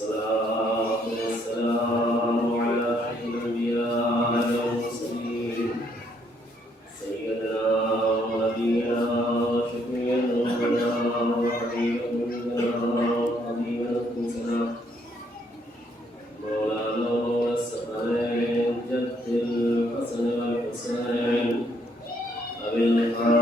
والصلاة والسلام على أشرف الأنبياء والمرسلين سيدنا ونبينا وشفيعنا وحبيبنا وحبيبنا مولانا والثقلين جد الحسن والحسين أبي القاسم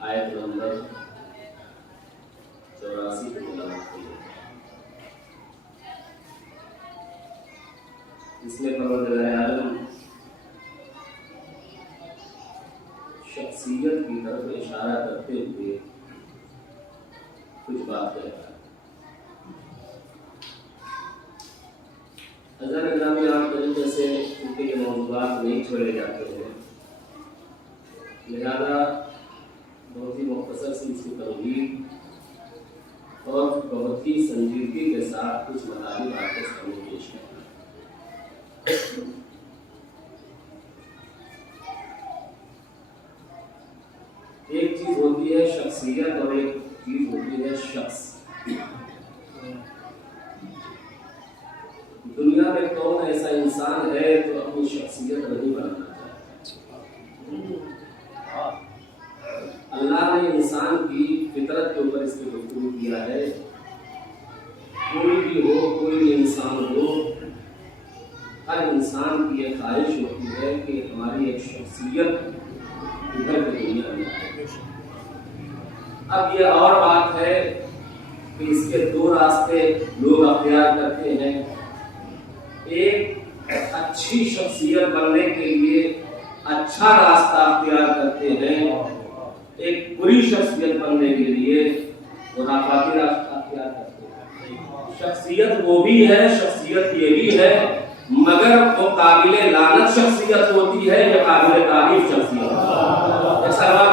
آیت نمبر 84 کی تلاوت کی ہے۔ اس میں پروردگار عالم شخصیت کی طرف اشارہ کرتے ہوئے کچھ بات کہہ رہا ہے۔ حضرت گرامی عام طریقے سے کیونکہ یہ موضوعات نہیں چھوڑے جاتے ہیں، لہذا بہت ہی مختصر سی اس کی توضیح اور بہت ہی سنجیدگی کے ساتھ کچھ مطالب آپ کے سامنے پیش کرنا ہے۔ ایک چیز ہوتی ہے شخصیت اور ایک چیز ہوتی ہے شخص۔ دنیا میں کون ایسا انسان ہے جو اپنی شخصیت نہیں بنانا چاہتا؟ اللہ نے انسان کی فطرت کے اوپر اس کی گفتگو کیا ہے۔ کوئی بھی ہو، کوئی بھی انسان ہو، ہر انسان کی یہ خواہش ہوتی ہے کہ ہماری ایک شخصیت ادھر کی دنیا میں آئے۔ اب یہ اور بات ہے کہ اس کے دو راستے لوگ اختیار کرتے ہیں۔ ایک اچھی شخصیت بننے کے لیے اچھا راستہ اختیار کرتے ہیں، ایک بری شخصیت بننے کے لیے منافاتی راستہ اختیار کرتے ہیں۔ شخصیت وہ بھی ہے، شخصیت یہ بھی ہے، مگر وہ قابل لعنت شخصیت ہوتی ہے یا قابل تعریف شخصیت ہے۔ ایک سوال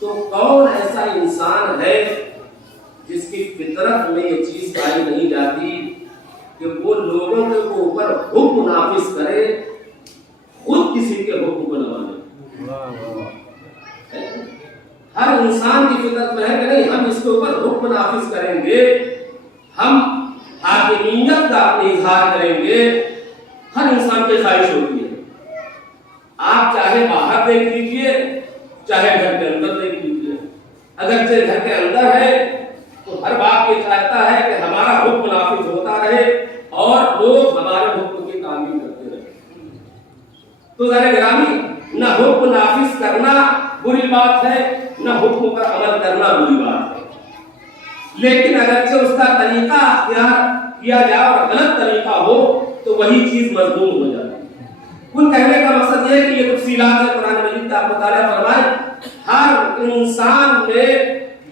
تو کون ایسا انسان ہے جس کی فطرت میں یہ چیز پائی نہیں جاتی کہ وہ لوگوں کے اوپر حکم نافذ کرے، خود کسی کے حکم کو نہ مانے؟ ہر انسان کی فطرت میں ہے کہ نہیں ہم اس کے اوپر حکم نافذ کریں گے، ہم حاکمیت کا اپنے اظہار کریں گے۔ ہر انسان کی خواہش ہوتی ہے۔ آپ چاہے باہر دیکھ لیجیے، چاہے گھر کے اندر دیکھ لیجیے، اگرچہ گھر کے اندر ہے تو ہر باپ یہ چاہتا ہے کہ ہمارا حکم نافذ ہوتا رہے اور لوگ ہمارے حکم کی تعمیل کرتے رہے۔ تو ذرا گرامی، نہ حکم نافذ کرنا بری بات ہے، نہ حکم پر عمل کرنا بری بات ہے، لیکن اگرچہ اس کا طریقہ اختیار کیا جائے اور غلط طریقہ ہو تو وہی چیز مذموم ہو جاتی ہے۔ کل کہنے کا مقصد یہ ہے کہ یہ تفصیلات ہے قرآن مجید کا مطالعہ فرمائے۔ ہر انسان میں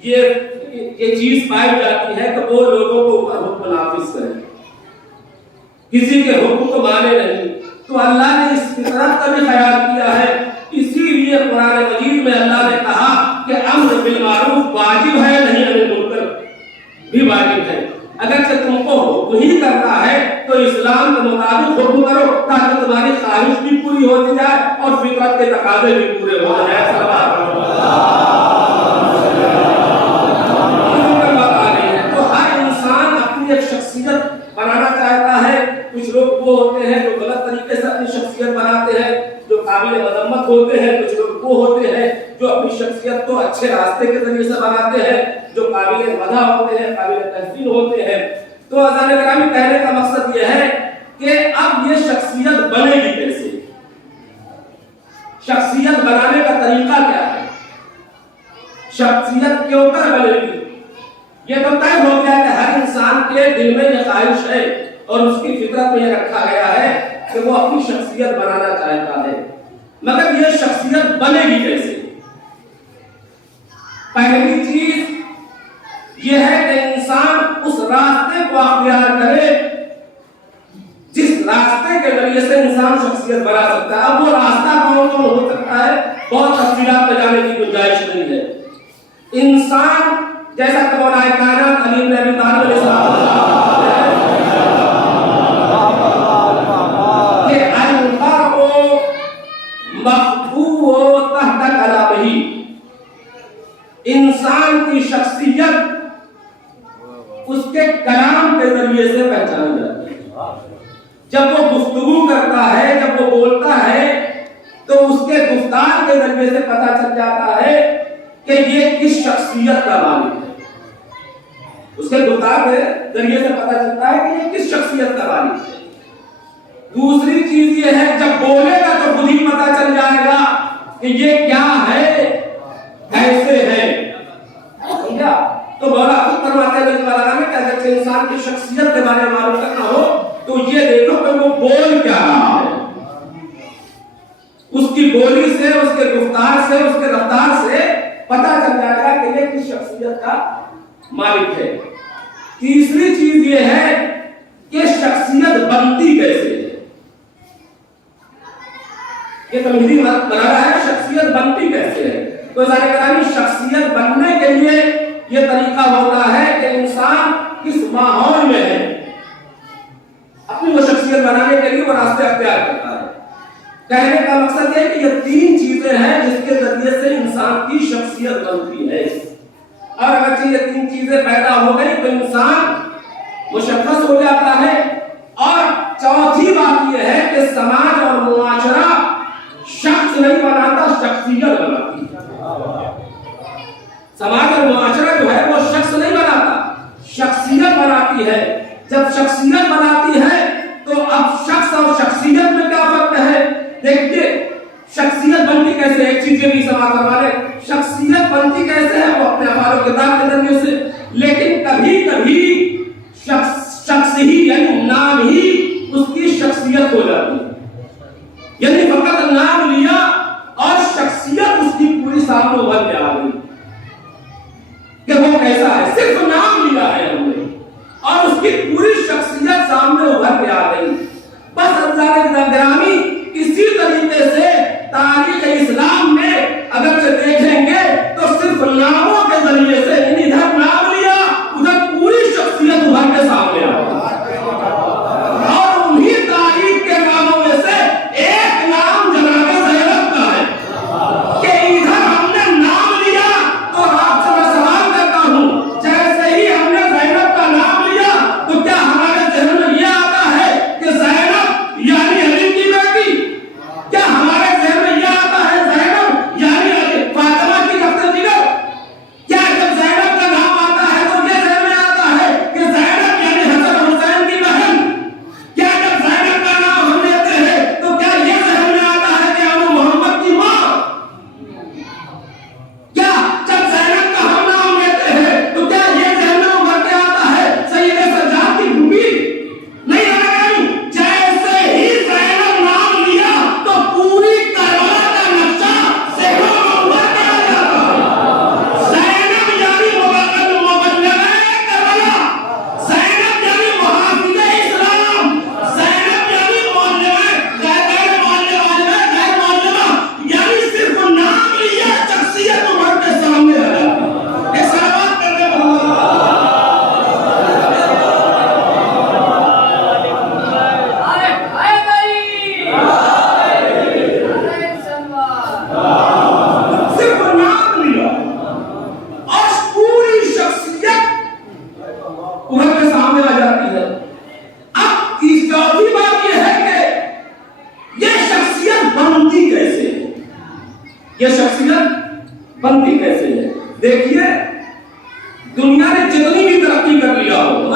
یہ چیز پائی جاتی ہے کہ وہ لوگوں کو اوپر حکم نافذ کرے، کسی کے حکم کو مانے نہیں۔ تو اللہ نے اس فطرت کا بھی خیال کیا ہے، اسی لیے قرآن مجید میں اللہ نے کہا کہ امر بالمعروف واجب ہے، نہیں انل منکر بھی واجب ہے. اگرچہ تم کو حکم ہی کرنا ہے تو اسلام کے مطابق حکم کرو تاکہ تمہاری خواہش بھی پوری ہوتی جائے اور فطرت کے تقاضے بھی پورے ہو جائیں. تو ہر انسان اپنی ایک شخصیت بنانا چاہتا ہے. کچھ لوگ وہ ہوتے ہیں جو غلط طریقے سے اپنی شخصیت بناتے ہیں جو قابل مذمت ہوتے ہیں. کچھ لوگ وہ ہوتے ہیں جو اپنی شخصیت کو اچھے راستے کے ذریعے سے بناتے ہیں جو قابل مدح ہوتے ہیں, قابل تحسین ہوتے ہیں. تو عزیزان گرامی کہنے کا مقصد یہ ہے کہ اب یہ شخصیت بنے گی کیسے, شخصیت بنانے کا طریقہ کیا ہے, شخصیت کیوں کر بنے گی. یہ تو طے ہو گیا کہ ہر انسان کے دل میں یہ خواہش ہے اور اس کی فطرت میں یہ رکھا گیا ہے کہ وہ اپنی شخصیت بنانا چاہتا ہے. مگر یہ شخصیت بنے گی کیسے؟ پہلی چیز یہ ہے کہ انسان اس راستے کو اختیار کرے جس راستے کے ذریعے سے انسان شخصیت بنا سکتا ہے. اب وہ راستہ کون کون ہو سکتا ہے بہت تفصیلات پہ جانے کی گنجائش نہیں ہے. انسان جیسا کہ مولا کائنات علی بن ابی طالب علیہ السلام کہ المرء مخبوء تحت کلامہ, انسان کی شخصیت اس کے کلام کے ذریعے سے پہچانی جاتی ہے. جب وہ گفتگو کرتا ہے, جب وہ بولتا ہے تو اس کے گفتار کے ذریعے سے پتہ چل جاتا ہے کہ یہ کس شخصیت کا مالک ہے. اس کے گفتار کے ذریعے سے پتہ چلتا ہے کہ یہ کس شخصیت کا مالک ہے. دوسری چیز یہ ہے جب بولے گا تو خود ہی پتہ چل جائے گا کہ یہ کیا ہے, کیسے ہے. سمجھا؟ تو مولا خود فرماتے ہیں کہ اگر انسان کی شخصیت کے بارے میں معلوم کرنا ہو تو یہ دیکھو کہ وہ بول کیا رہا ہے. اس کی بولی سے, اس کے گفتار سے, اس کے رفتار سے پتہ چل جائے گا کہ یہ کس شخصیت کا مالک ہے. تیسری چیز یہ ہے کہ شخصیت بنتی کیسے ہے. یہ تمہیدی مرحلہ ہے, شخصیت بنتی کیسے ہے. تو ظاہر کرانی شخصیت بننے کے لیے یہ طریقہ ہوتا ہے کہ انسان کس ماحول میں ہے, اپنی وہ شخصیت بنانے کے لیے وہ راستے اختیار کرتا ہے. کہنے کا مقصد یہ کہ یہ تین چیزیں ہیں جس کے ذریعے سے انسان کی شخصیت بنتی ہے. اور اگر یہ تین چیزیں پیدا ہو گئی تو انسان مشخص ہو جاتا ہے. اور چوتھی بات یہ ہے کہ سماج اور معاشرہ شخص نہیں بناتا, شخصیت بناتی ہے. سماج اور معاشرہ جو ہے وہ شخص نہیں بناتا, شخصیت بناتی ہے. جب شخصیت بناتی ہے تو اب شخص اور شخصیت میں کیا فرق ہے. دیکھیے شخصیت بنتی کیسے, ایک چیز یہ بھی سماج ہمارے شخصیت بنتی کیسے ہے وہ اپنے ہمارے کتاب کے ذریعے سے, لیکن کبھی کبھی شخص ہی یعنی نام ہی اس کی شخصیت ہو جاتی ہے. یعنی فقط نام لیا اور شخصیت اس کی پوری سامنے ابھر کے آ گئی کہ وہ کیسا ہے. صرف نام لیا ہے ہم نے اور اس کی پوری شخصیت سامنے ابھر کے آ گئی. بس عزیزان گرامی اسی طریقے سے تاریخ اسلام میں اگر سے دیکھیں گے تو صرف ناموں کے ذریعے سے ادھر نام لیا ادھر پوری شخصیت ابھر کے سامنے آ گئی. اور انہی تاریخ کے ناموں میں سے ایک نام جناب زینب کا ہے کہ ادھر ہم نے نام لیا تو آپ سے میں سوال کرتا ہوں, جیسے ہی ہم نے زینب کا نام لیا تو کیا ہمارے ذہن میں یہ آتا ہے کہ زینب یعنی علی کی بیٹی, کیا ہمارے ذہن میں یہ آتا ہے زینب یعنی فاطمہ کی رفت جگر,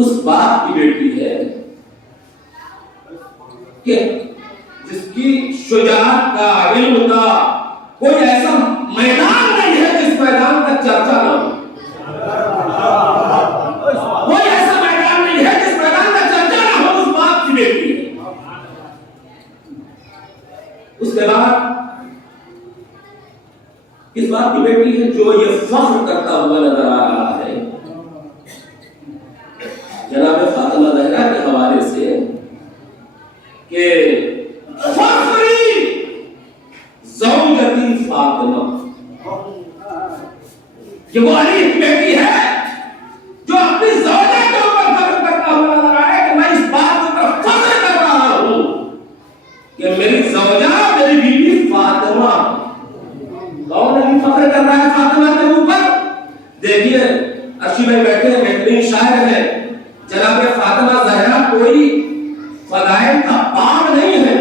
اس باپ کی بیٹی ہے کہ جس کی شجاعت کا، علم کا کوئی ایسا میدان نہیں ہے جس میدان کا چرچا نہ ہو، کوئی ایسا میدان نہیں ہے جس میدان کا چرچا نہ ہو، اس باپ کی بیٹی ہے۔ اس کے بعد کس بات کی بیٹی ہے؟ جو یہ فخر کرتا ہوا نظر آ رہا ہے جناب فاطمہ زہرا کے حوالے سے کہ فخری زوجتی فاطمہ، یہ وہ علی کی بیٹی ہے جو اپنی زوجہ کے اوپر فخر کرتا ہوا نظر آ رہا ہے کہ میں اس بات پر فخر کر رہا ہوں کہ میری زوجہ میری بیوی فاطمہ۔ کون علی فخر کر رہا ہے فاطمہ کے اوپر؟ دیکھیے ارشی بھائی بیٹھے ہیں، بہترین شاعر ہے جناب فاطمہ زہرا، کوئی فضائل کا باغ نہیں ہے،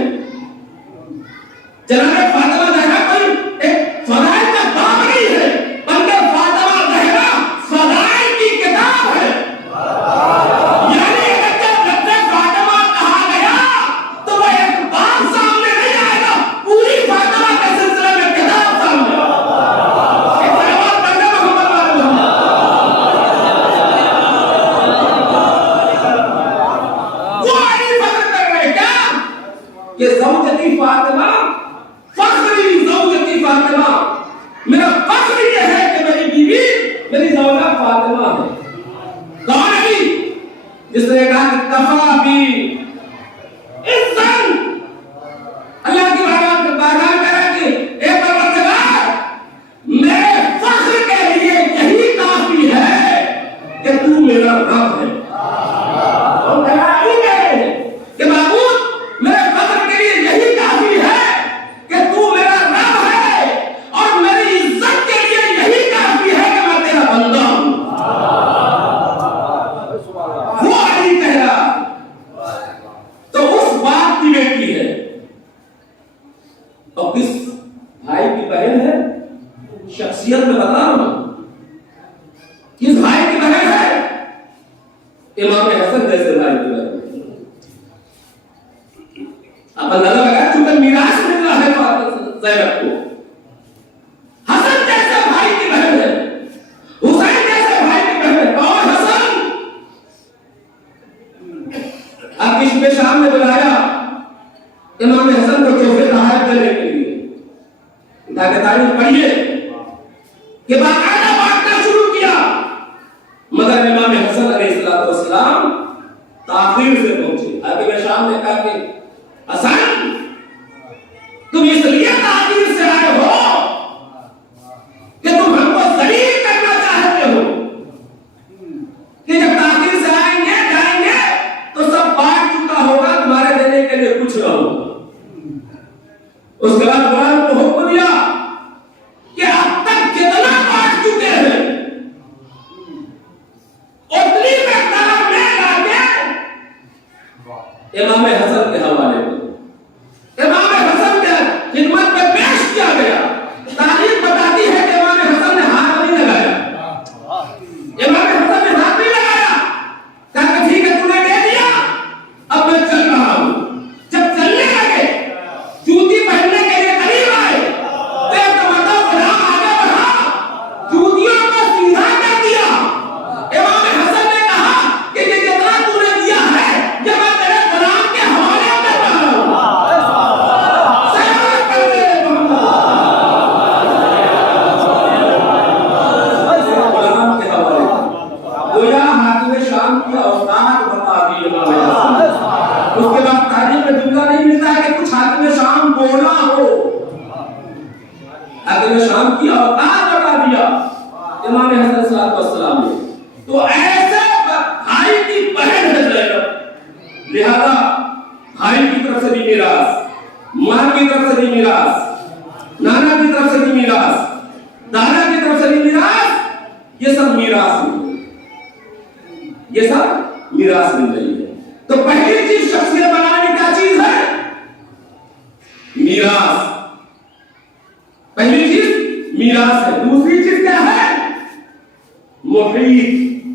جناب فاطمہ زہرا کوئی ایک فضائل کا باغ نہیں ہے، بلکہ فاطمہ زہرا فضائل کی کتاب ہے۔ یعنی اگر جب فاطمہ کہا گیا تو وہ ایک باغ سامنے نہیں آئے گا، پوری فاطمہ کے سلسلے میں کتاب سامنے آئے گا۔ یہ زوجتی فاطمہ، فخری زوجتی فاطمہ، میرا فخر یہ ہے کہ میری بیوی میری زوجہ فاطمہ ہے۔ کون ہے؟ جس نے کہا کہ کفا بھی عزت، اللہ کی بارگاہ کرا کہ اے پروردگار میرے فخر کے لیے یہی کافی ہے کہ تو میرا رب ہے۔ اور کہا کہ معبود میرے فخر کے لیے یہی کافی ہے کہ تو میرا رب ہے، اور میری عزت کے لیے یہی کافی ہے کہ میں تیرا بندہ ہوں۔ وہ علی کہہ رہا تو اس باپ کی بیٹی ہے اور کس بھائی کی بہن ہے؟ شخصیت میں بتا رہا ہوں، کس بھائی کی بہن ہے؟ امام حسن جیسے بھائی کی بہن۔ اب اندازہ لگا چونکہ میراث مل رہا ہے زینب کو، حسن جیسے بھائی کی بہن ہے، حسین جیسے بھائی کی بہن ہے۔ اور حسن اب کشم شام نے بلایا امام حسن کو تحفے تحائف دینے کے لیے، تاکہ تاریخ پڑھیے کہ باقاعدہ بانٹنا شروع کیا، مگر امام حسن علیہ السلام تاخیر سے پہنچے۔ حاکم شام نے کہا کہ حسن تم اس لیے تاخیر سے آئے ہو کہ تم ہم کو ذلیل کرنا چاہتے ہو کہ جب تاخیر سے آئیں گے جائیں گے تو سب بانٹ چکا ہوگا، تمہارے دینے کے لیے کچھ نہ ہوگا۔ اس کے بعد قرآن کو حکم دیا کہ اب تک جتنا بانٹ چکے ہیں اتنی مقدار میں لا کے امام حسن کے حوالے میں امام حسن کے خدمت میں پیش کیا گیا۔ تاریخ بتاتی ہے کہ امام حسن نے ہاتھ نہیں لگایا، امام حسن نے ہاتھ نہیں لگایا، کہا کہ ٹھیک ہے تم نے دے دیا، اب میں چل رہا ہوں۔ جب چلنے لگے جوتی پہننے کے لیے قریب آئے تو ایک مردہ غلام آگے بڑھا، جوتیوں کو سیدھا کر دیا۔ امام حسن نے کہا کہ یہ جتنا تو نے دیا ہے یہ میں تیرے غلام کے حوالے کر رہا ہوں۔ اس کے بعد تاریخ میں جملہ نہیں ملتا ہے کہ کچھ حاکم شام بولا ہو، حاکم شام کی اوقات بتا دیا امام حسن صلی اللہ علیہ وسلم نے۔ تو ایسے بھائی کی بہن ہے زینب، لہذا بھائی کی طرف سے بھی میراث، ماں کی طرف سے بھی میراث، نانا کی طرف سے بھی میراث، دادا کی طرف سے بھی میراث، یہ سب میراث مل رہی ہے، یہ سب میراث مل رہی ہے۔ تو پہلی چیز شخصیت بنانے کیا چیز ہے؟ میراث۔ پہلی چیز میراث ہے۔ دوسری چیز کیا ہے؟ محیط،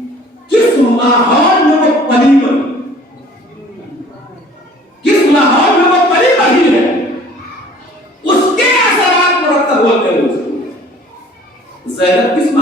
جس ماحول میں وہ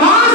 5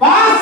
5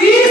30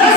10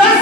10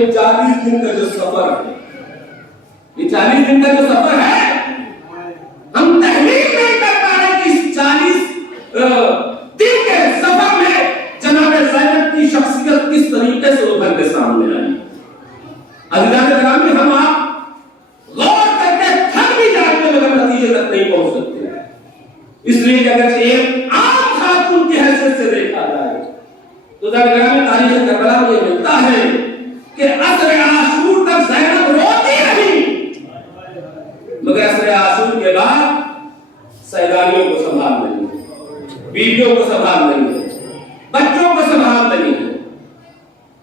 یہ 40 دن کا جو سفر ہے، یہ 40 دن کا جو سفر ہے، ہم تحلیل نہیں کر پا رہے کہ اس 40 دن کے سفر میں جناب زینب کی شخصیت کس طریقے سے ابھر کے سامنے آئی۔ عزیزان گرامی، ہم آپ غور کر کے تھک بھی جاتے ہیں مگر نتیجے تک نہیں پہنچ سکتے، اس لیے کہ اگر ایک عام خاتون کی حیثیت سے دیکھا جائے تو گرامی تاریخ کربلا میں یہ ملتا ہے کہ عصر عاشور تک زینب روتی رہی، مگر عصر عاشور کے بعد سیدانیوں کو سنبھال رہی ہے، بیویوں کو سنبھال رہی ہے، بچوں کو سنبھال رہی ہے۔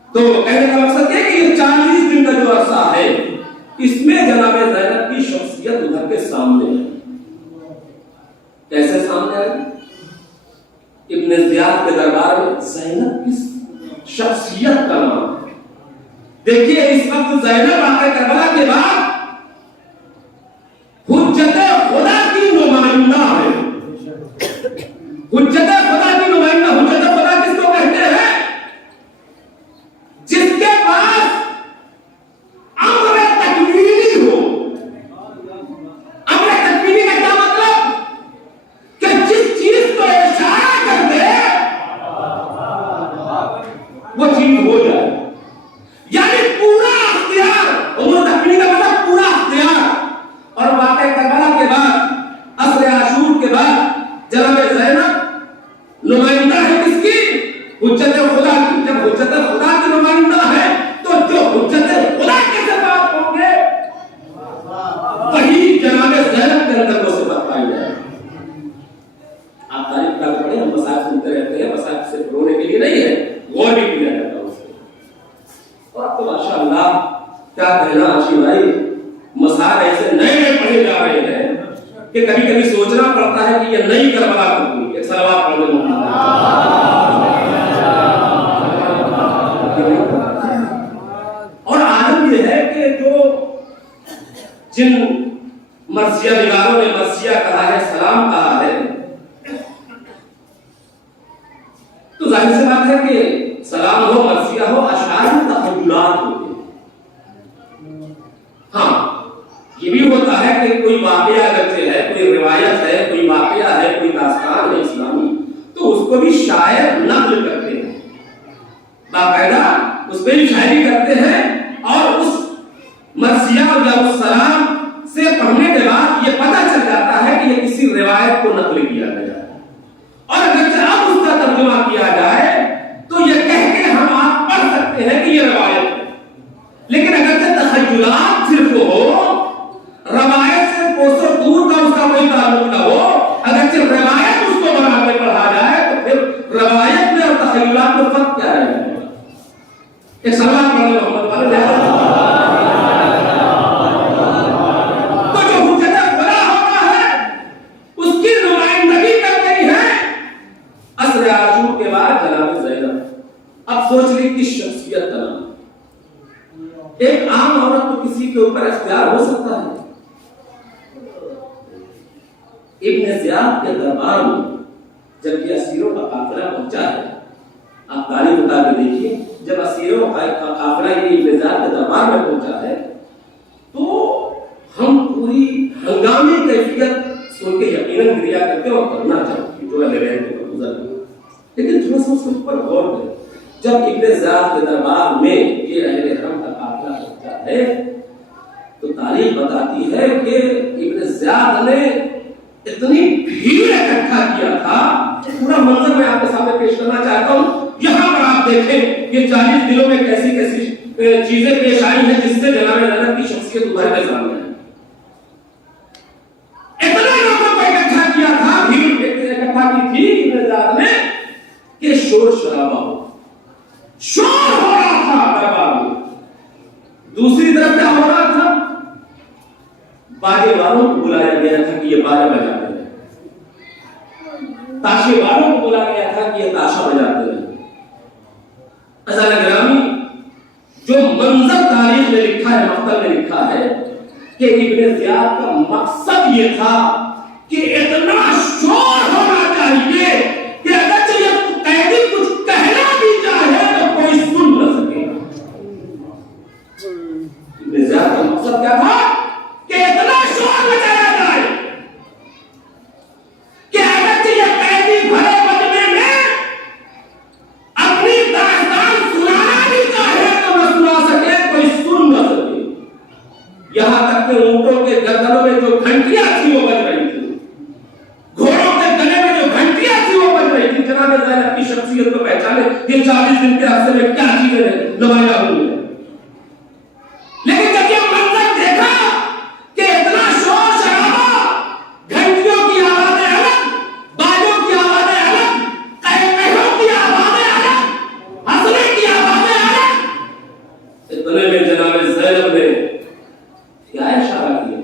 تو کہنے کا مقصد یہ کہ یہ 40 دن کا جو عرصہ ہے، اس میں جناب زینب کی شخصیت ابھر کے سامنے ہے۔ کیسے سامنے آئی؟ ابن زیاد کے دربار میں زینب کی شخصیت کا نام ہے۔ دیکھیے اس وقت زینب واقعہ کربلا کے بعد حجت خدا کی نمائندہ ہے۔ حجت خدا کی نمائندہ، حجت خدا کس کو کہتے ہیں؟ جس کے پاس امر تکوینی ہو۔ امر تکوینی کا کیا مطلب؟ کہ جس چیز کو اشارہ کر دے وہ چیز ہو جائے، یعنی پورا اختیار۔ امر تکوینی کا مطلب پورا اختیار۔ اور واقعہ کربلا کے بعد، عصر عاشور کے بعد جناب زینب نمائندہ ہے کس کی؟ حجت خدا کی۔ جب حجت خدا کی نمائندہ ہے تو جو حجت خدا کے صفات ہوں گے وہی جناب زینب کے اندر وہ صفات پائی جائے۔ آپ تاریخ کا پڑھیں، ہم مسائل سنتے رہتے ہیں، مسائل سے رونے کے لیے نہیں ہے، غور بھی کیا جاتا ہے اس پہ۔ اور اب تو ماشاءاللہ کیا کہنا آشی بھائی، مسائل ایسے نئے نئے پڑھے جا رہے ہیں کہ کبھی کبھی سوچنا پڑتا ہے کہ یہ نئی کربلا کب ہوئی۔ ایک صلوات پڑھ لیں۔ اور عالم یہ ہے کہ جو جن مرثیہ نگاروں نے مرثیہ کہا ہے، سلام کہا ہے، تو ظاہر سی بات ہے کہ سلام ہو، مرثیہ ہو، اشعار تخیلات ہوتے ہیں۔ ہاں یہ بھی ہوتا ہے کہ کوئی واقعہ اگرچہ ہے، کوئی روایت ہے، کوئی واقعہ ہے، کوئی داستان ہے اسلامی، تو اس کو بھی شاعر نقل کرتے ہیں، باقاعدہ اس پہ بھی شاعری کرتے ہیں، اور اس مرثیہ یا اس سلام سے پڑھنے کے بعد یہ پتہ چل جاتا ہے کہ یہ کسی روایت کو نقل کیا گیا ہے۔ اور اگرچہ اب اس کا ترجمہ کیا جائے تو یہ کہہ کے ہم آپ پڑھ سکتے ہیں کہ یہ روایت ہے، لیکن اگرچہ تخیلات صرف ہو، روایت سے کوسوں دور کا اس کا کوئی تعلق نہ ہو، اگرچہ روایت اس کو بنا کے پڑھا جائے تو پھر روایت میں اور تخیلات میں فرق کیا ہے؟ ایک سوال پڑھ لیں محمد والے۔ تو جو حجت خدا ہوتا ہے اس کی نمائندگی کر گئی ہے عصر عاشور کے بعد جناب زینب۔ اب سوچ لی کس شخصیت کا نام۔ ایک عام عورت تو کسی کے اوپر اختیار ہو سکتا ہے، ابن زیاد کے دربار میں جب یہ اسیروں کا قافلہ پہنچا ہے، آپ تاریخ بتا کے دیکھیے، جب اسیروں کا قافلہ یہ ابن زیاد کے دربار میں پہنچا ہے تو ہم پوری ہنگامی کیفیت سن کے یقیناً گریا کرتے اور کرنا چاہتے جو اہل بیت کے گزر گئے، لیکن تھوڑا سا اس کے اوپر غور کریں۔ جب ابن زیاد کے دربار میں یہ اہل حرم کا قافلہ پہنچا ہے تو تاریخ بتاتی ہے کہ ابن زیاد نے اتنی بھیڑ اکٹھا کیا تھا، پورا منظر میں آپ کے سامنے پیش کرنا چاہتا ہوں۔ یہاں پر آپ دیکھیں یہ 40 دنوں میں کیسی کیسی چیزیں پیش آئی ہیں جس سے جناب زینب کی شخصیت ابھر کے سامنے آئی۔ اتنا لوگوں کو اکٹھا کیا تھا، بھیڑ اکٹھا کی تھی ابن زیاد نے کہ شور شرابہ ہو، شور ہو رہا تھا دربار میں۔ دوسری طرف کیا ہو رہا تھا؟ باجے والوں کو بلایا گیا تھا کہ یہ باجا بجاتے ہیں، تاشے والوں کو بلایا گیا تھا کہ یہ تاشا بجاتے ہیں۔ عزیزان گرامی، جو منظر تاریخ میں لکھا ہے، مقتل میں لکھا ہے کہ ابن زیاد کا مقصد یہ تھا کہ اتنا شور ہونا چاہیے کہ اگر یہ قیدی کچھ کہنا بھی چاہے تو کوئی سن نہ سکے۔ جناب زینب کی شخصیت کو پہچانے یہ 40 دن کے عرصے میں کیا چیزیں نمایاں ہوئی ہیں. لیکن جب یہ منظر دیکھا کہ اتنا شور شرابہ، گھنٹیوں کی آوازیں الگ، باجوں کی آوازیں الگ، قہقہوں کی آوازیں الگ، ہنسنے کی آوازیں الگ، اتنے میں جناب زینب نے کیا اشارہ کیا؟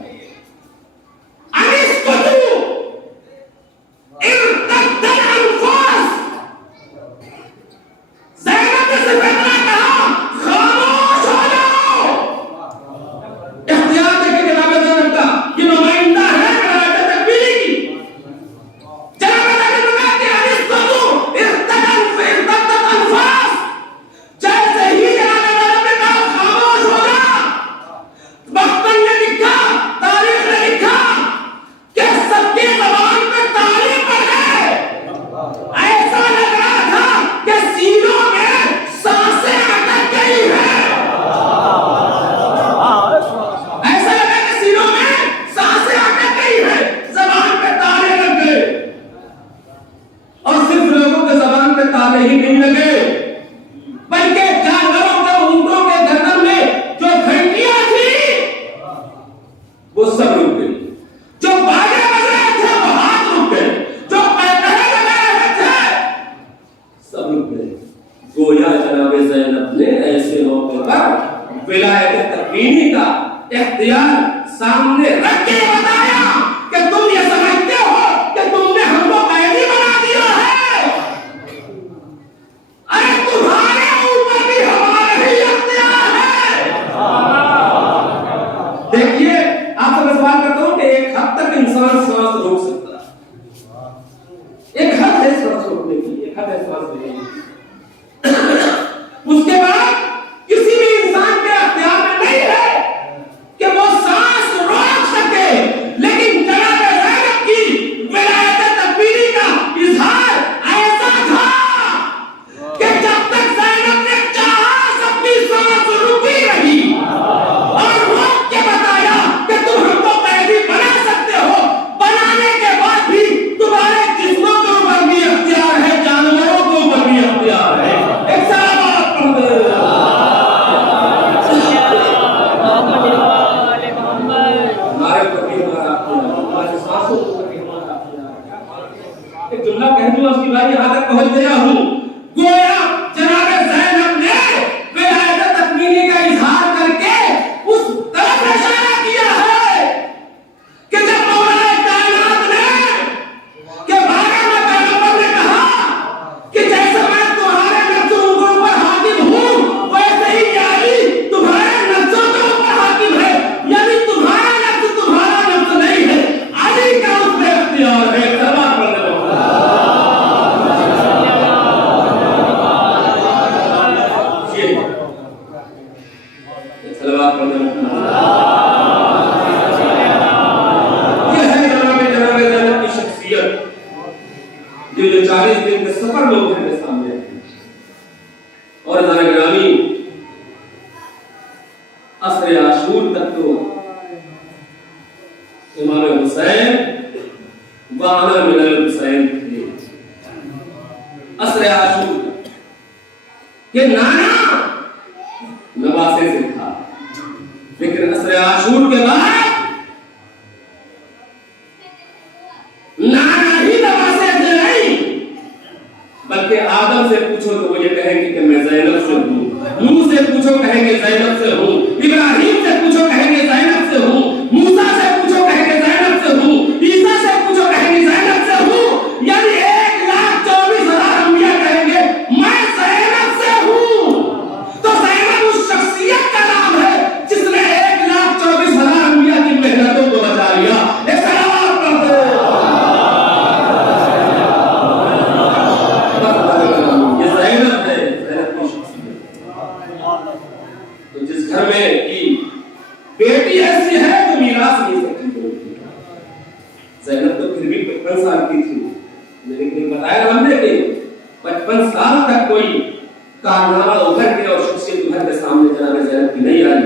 کارنامہ ابھر کے اور شخصیت ابھر کے سامنے جناب زینب کی نہیں آئی،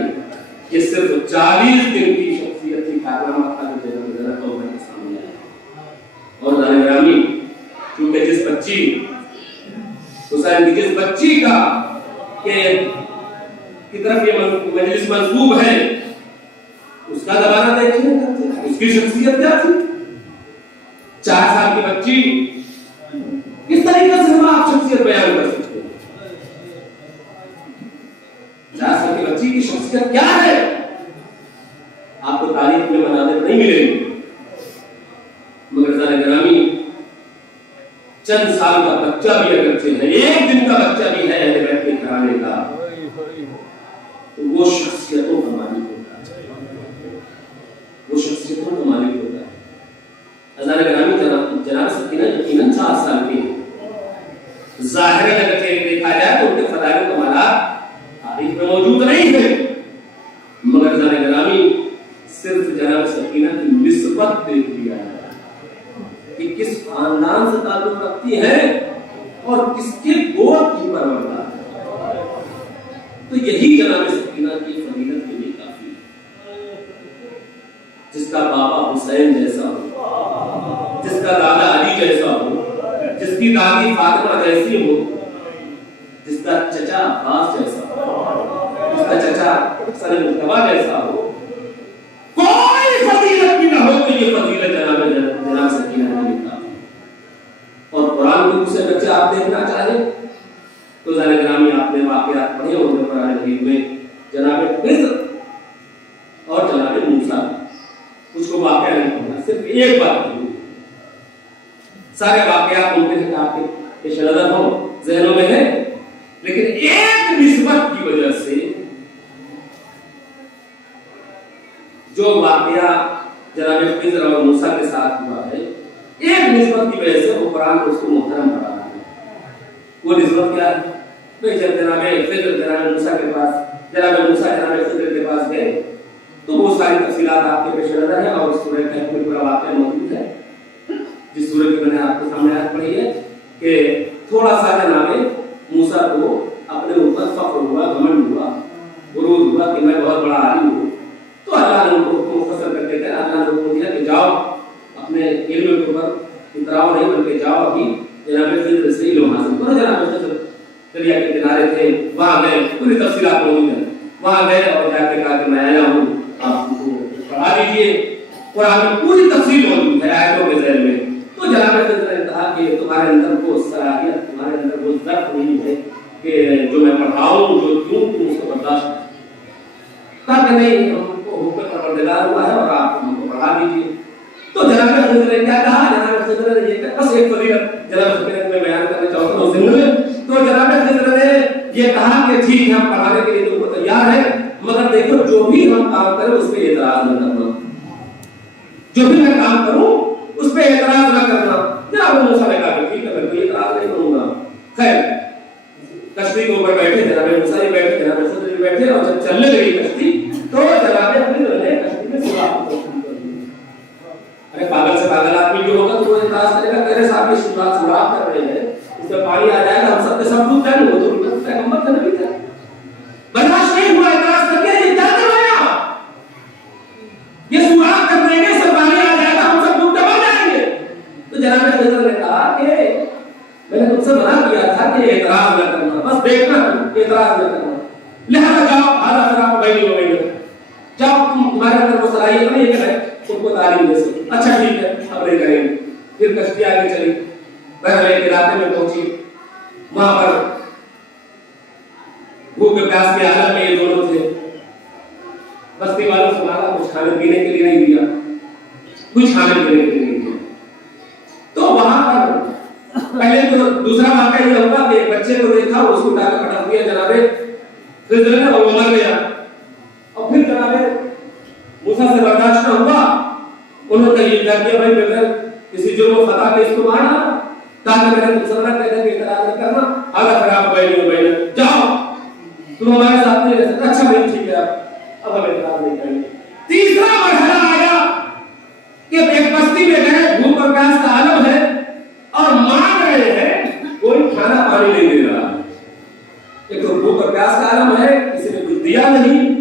یہ صرف 40 دن کی شخصیت کی کارنامہ تھا جو جناب زینب ابھر کے سامنے آیا۔ اور جناب گرامی، کیونکہ جس بچی حسین کی جس بچی کا کی طرف یہ مجلس منسوب ہے اس کا زمانہ دیکھیے، اس کی شخصیت کیا تھی؟ 4 سال کی بچی، کس طریقے سے ہم آپ شخصیت بیان کر سکتے ہیں؟ 4 سال کی بچی کی شخصیت کیا ہے؟ آپ کو تاریخ میں مناظر نہیں ملے گی، مگر ذرا گرامی چند سال کا بچہ بھی اگرچہ ہے، 1 دن کا بچہ بھی ہے اہل بیت کے گھرانے کا، تو وہ شخصیتوں کا مالک ہوتا ہے، وہ شخصیتوں کا مالک ہوتا ہے۔ ذرا گرامی جناب سکینہ یقیناً 4 سال کی ہے، ظاہر ہے اگرچہ دیکھا جائے تو ان کے فضائل و کمالات تاریخ میں موجود نہیں ہے، مگر ذرا گرامی صرف جناب سکینہ کی نسبت دیکھ لیا ہے کہ کس خاندان سے تعلق رکھتی ہے اور کس کے گود کی پروردگار ہے، تو یہی جناب سکینہ کی فضیلت کے لیے کافی ہے۔ جس کا بابا حسین جیسا ہو، جس کا دادا علی جیسا ہو، جس کی دادی فاطمہ جیسی ہو، جس کا چچا عباس جیسا ہو، جس کا چچا حسن مجتبیٰ جیسا ہو، کوئی فضیلت بھی نہ ہو تو یہ فضیلت جناب سکینہ نے لکھا۔ اور قرآن کے دوسرے بچے آپ دیکھنا چاہیں تو ذرا گرامی آپ نے واقعات پڑھے ہوں گے قرآن مجید میں، جناب خضر اور جناب موسیٰ، کچھ کو واقعہ نہیں پڑھنا، صرف ایک بات پڑھنی، سارے واقعات ممکن ہے کہ آپ کے پیش نظر ہوں، ذہنوں میں ہے، لیکن ایک نسبت کی وجہ سے جو واقعہ جناب خضر اور موسیٰ کے ساتھ ہوا ہے، ایک نسبت کی وجہ سے وہ قرآن کو اس کو محترم بنا رہا ہے۔ وہ نسبت کیا ہے؟ بھئی جب جناب خضر جناب موسیٰ کے پاس، جناب موسیٰ جناب خضر کے پاس گئے تو وہ ساری تفصیلات آپ کے پیش نظر ہے اور سورہ کہف میں پورا واقعہ موجود ہے، جس سورہ کی میں نے آپ کے سامنے آیت پڑھی ہے کہ تھوڑا سا جناب موسیٰ کو اپنے اوپر فخر ہوا، گھمنڈ ہوا، غرور ہوا کہ میں بہت بڑا عالم ہوں، تو اللہ نے ان کو مختصر کر کے کہا، اللہ نے ان کو دیا کہ جاؤ اپنے علم کے اوپر اتراؤ نہیں بلکہ جاؤ ابھی جناب خضر سے علم حاصل کرو۔ جناب خضر دریا کے کنارے تھے، وہاں گئے، پوری تفصیلات موجود ہیں، وہاں گئے اور جا کے کہا کہ میں آیا ہوں، آپ کو پڑھا دیجیے، قرآن میں پوری تفصیل موجود ہے آیتوں کے ذیل میں۔ تو جناب خضر نے کہا کہ تمہارے اندر وہ صلاحیت، تمہارے اندر وہ ضرف نہیں ہے کہ جو میں پڑھاؤں، جو کیوں تم اس کو برداشت کہا کہ نہیں، ہم کو حکم پروردگار ہوا ہے اور آپ ہم کو پڑھا دیجیے۔ تو جناب خضر نے کیا کہا؟ جناب خضر نے یہ کہا، بس ایک فضیلت جناب خضر میں بیان کرنا چاہتا ہوں ضمن میں، تو جناب خضر نے یہ کہا کہ ٹھیک ہے ہم پڑھانے کے لیے تم کو تیار ہے، مگر دیکھو جو بھی ہم کام کریں اس پہ اعتراض نہ کرنا، جو بھی میں کام کروں اس پہ اعتراض نہ کرنا۔ جناب موسیٰ نے کہا کہ ٹھیک ہے میں کوئی اعتراض نہیں کروں گا۔ خیر کشتی کے اوپر بیٹھے، جناب موسیٰ بھی بیٹھے، جناب خضر بھی بیٹھے، اور جب چلنے لگی کشتی تو جناب خضر نے کشتی میں سوراخ کر دیا۔ ارے پاگل سے پاگل آدمی جو ہوگا تو وہ اعتراض کرے گا، تیرے ساتھ یہ سوراخ کر رہے ہیں، اس میں پانی آ جائے گا، ہم سب کے سب ڈوب جائیں گے، وہ تو پیغمبر کا نبی تھا، برداشت نہیں ہوا، اعتراض کر کے یہ کیا کروایا، یہ سوراخ کر دیں گے، سب پانی آ جائے گا، ہم سب ڈوب مر جائیں گے۔ تو جناب خضر نے کہا کہ میں نے تم سے منع کیا تھا کہ اعتراض نہ کرنا، بس دیکھنا تم اعتراض نہ کرنا، لہذا جاؤ ہارا فراق بینی ہو گئی، جاؤ تمہارے اندر وہ صلاحیت نہیں ہے تم کو تعلیم دے سکے، اچھا ٹھیک ہے اب نہیں کریں گے۔ پھر کشتی آگے چلی، بہرحال ایک علاقے میں پہنچی، وہاں پر بھوک پیاس کے حالت میں یہ دونوں تھے، بستی والوں سے مانگا کچھ کھانے پینے کے لیے نہیں دیا، کچھ کھانے پینے کے لیے نہیں دیا۔ تو وہاں پر پہلے تو دوسرا واقعہ یہ ہوا کہ ایک بچے کو دیکھا، اس کو اٹھا کر پٹک دیا جناب خضر نے اور وہ مر گیا، اور پھر جناب موسیٰ سے برداشت نہ ہوا، انہوں نے یہ کہا کہ بھائی بغیر کسی جرم و خطا کے اس کو مارنا، تاکہ میں نے تم سے منع کہہ دیں کہ اعتراض نہ کرنا، اگر پھر آپ بینی ہو بینی جاؤ تم ہمارے ساتھ نہیں رہ سکتے، اچھا نہیں ٹھیک ہے اب ہم اعتراض نہیں کریں گے۔ تیسرا مرحلہ آیا کہ ایک بستی میں گئے، بھوک اور پیاس کا عالم ہے اور مانگ رہے ہیں، کوئی کھانا پانی نہیں دے رہا، ایک تو بھوک اور پیاس کا عالم ہے، کسی نے کچھ دیا نہیں۔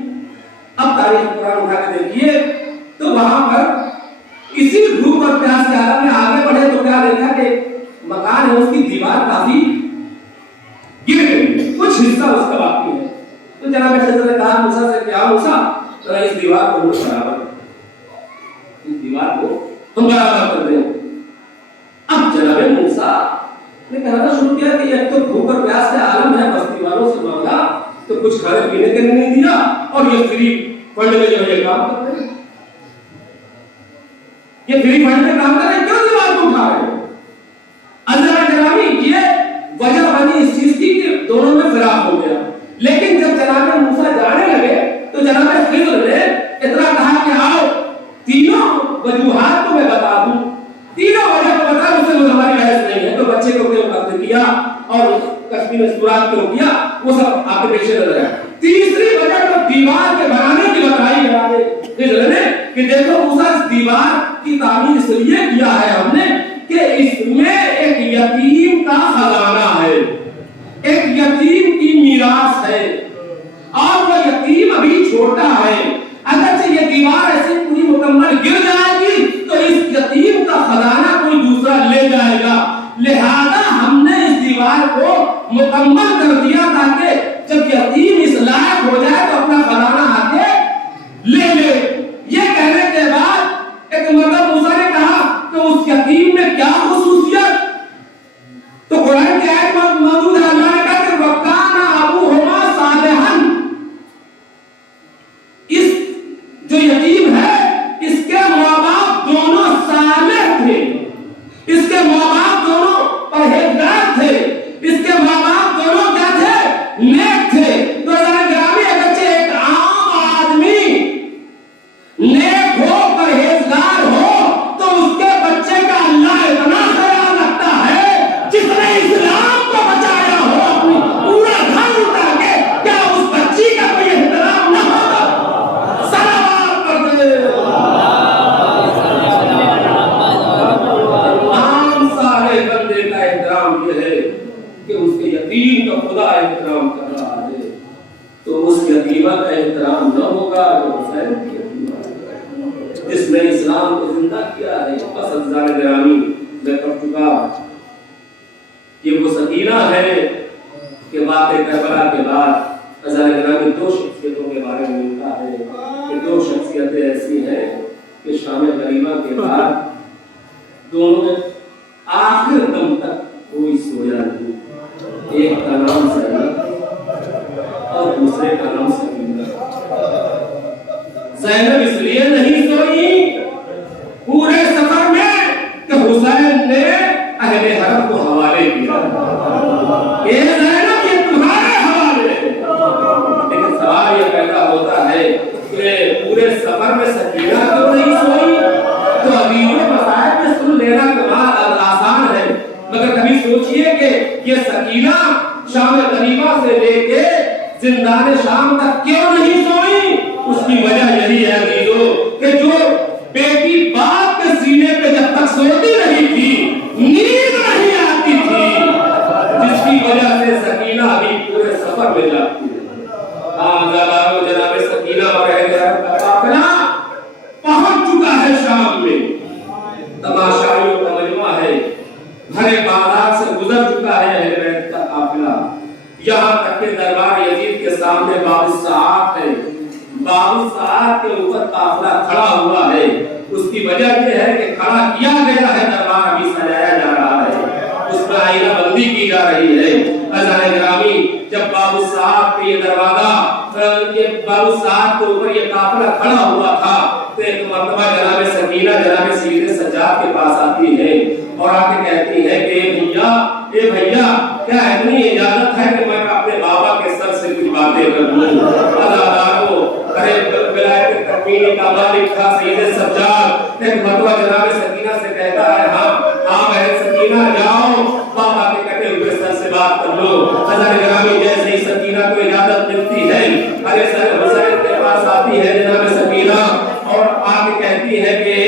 اب تاریخ قرآن اٹھا کے دیکھیے تو وہاں پر اسی بھوک اور پیاس کے عالم میں آگے بڑھے تو کیا دیکھا کہ مکان ہے اس کی دیوار کافی حصہ اس کا باقی ہے. تو جناب خضر نے کہا موسیٰ سے کیا موسیٰ ذرا اس دیوار کو برابر اس دیوار کو ہم برابر کر دیں. اب جناب موسیٰ نے کہنا شروع کیا کہ ایک تو بھوک اور پیاس کا عالم ہے, بستی والوں سے مانگا تو کچھ کھانے پینے کے نہیں دیا, اور یہ فری فنڈ میں جو یہ کام کر رہے ہیں, یہ فری فنڈ میں کام کر رہے ہیں, کیوں دیوار کو اٹھا رہے ہیں؟ حضرت گرامی یہ وجہ بنی اس چیز کی کہ دونوں میں فراق ہو گیا. لیکن جب جناب موسیٰ جانے لگے تو جناب خضر نے اتنا کہا کہ آؤ تینوں وجوہات کو میں بتا دوں, تینوں وجہ کو بتا, اس سے ہماری بحث نہیں ہے. تو بچے کو کیوں قتل کیا اور کشمیر سورات کیوں کیا وہ سب آپ کے پیچھے نظر ہے. تیسری وجہ تو دیوار کے بنانے کی بتائی جناب خضر نے کہ دیکھو موسیٰ اس دیوار کی تعمیر اس لیے کیا ہے ہم نے کہ اس میں ایک یتیم کا خزانہ ہے, ایک یتیم کی میراث ہے, اور وہ یتیم ابھی چھوٹا ہے. اگرچہ یہ دیوار ایسی پوری مکمل گر جائے گی تو اس یتیم کا خزانہ کوئی دوسرا لے جائے گا, لہذا ہم نے اس دیوار کو مکمل کر دیا تاکہ جب یتیم اس لائق ہو جائے تو اپنا خزانہ آگے لے لے. یہ کہنے کے بعد ایک مرتبہ موسیٰ نے کہا کہ اس یتیم میں کیا خصوصیت, تو قرآن کی آیت موجود ہے. اللہ نے کہا کہ وَكَانَ أَبُوهُمَا صَالِحًا, اس جو یتیم ہے اس کے ماں باپ دونوں صالح تھے, اس کے ماں باپ دونوں پرہیزگار تھے, اس کے ماں باپ دونوں کیا تھے, نیک تھے. تو ذرا گرامی اگرچہ ایک عام آدمی نیک ہو, پرہیزگار ہو, تو اس کے بچے کا اللہ اتنا خیال رکھتا ہے جس نے اسلام کو بچایا ہو اپنی پورا گھر اٹھا کے, کیا اس بچی کا کوئی احترام نہ ہوگا؟ صلوات پڑھ دے. عام سارے بندے کا احترام یہ ہے کہ اس کے یتیم کا خدا احترام کر رہا ہے, تو اس یتیمہ کا احترام نہ ہوگا تو حسین کی یتیمہ جس نے اسلام کو زندہ کیا ہے. بس عزیزان گرامی میں پڑھ چکا کہ وہ سکینہ ہے کہ واقعہ کربلا کے بعد عزیزان گرامی دو شخصیتوں کے بارے میں ملتا ہے کہ دو شخصیتیں ایسی ہیں کہ شام غریبہ کے بعد دونوں نے آخر دم تک کوئی سویا نہیں. ایک کا نام زینب اور دوسرے کا نام سکینہ. زینب اس لیے نہیں سوئی پورے سفر میں کہ حسین نے اہل حرم کو حوالے کیا, اے زینب یہ تمہارے حوالے ہے. لیکن سوال یہ پیدا ہوتا ہے کہ پورے سفر میں سکینہ کیوں نہیں سوئی؟ تو ابھی یہ مسائل میں سن لینا کمال آسان ہے, مگر کبھی سوچئے کہ یہ سکینہ شام غریبہ سے لے کے زندان شام تک کیوں نہیں سوئی؟ اس کی وجہ یہی ہے عزیزو کہ جو بیٹی باپ کے سینے پہ جب تک سوتی نہیں تھی نیند نہیں آتی تھی, جس کی وجہ سے سکینہ بھی پورے سفر میں جاتی ہے. جناب سکینہ اور اہل حرم کا قافلہ پہنچ چکا ہے شام میں, تماشائیوں کا مجمع ہے, بھرے بازار سے گزر چکا ہے اہل بیت کا قافلہ, یہاں تک کہ دربار یزید کے سامنے باب الساعات ہے. باب الساعات کے اوپر قافلہ کھڑا ہوا ہے. اس کی وجہ یہ ہے کہ کھڑا کیا گیا ہے, دربار ابھی سجایا جا رہا ہے, اس پر آئینہ بندی کی جا رہی ہے. عزیزان گرامی جب باب الساعات پہ یہ دروازہ باب الساعات کے اوپر یہ قافلہ کھڑا ہوا تھا تو ایک مرتبہ جناب سکینہ جناب سید سجاد کے پاس آتی ہے اور آ کے کہتی ہے کہ اے بھیا کیا اتنی اجازت ہے کہ میں اپنے بابا کے سر سے کچھ باتیں کر لوں؟ عزادارو ارے ولایت تکمیلی کا مالک تھا سید سجاد. ایک مرتبہ جناب سکینہ سے کہتا ہے ہاں بہن سکینہ جاؤ بابا کے کٹے ہوئے سر سے بات کر لو. حضرت گرامی جیسے ہی سکینہ کو اجازت ملتی ہے ارے سر حسین کے پاس آتی ہے جناب سکینہ اور آ کے کہتی ہے کہ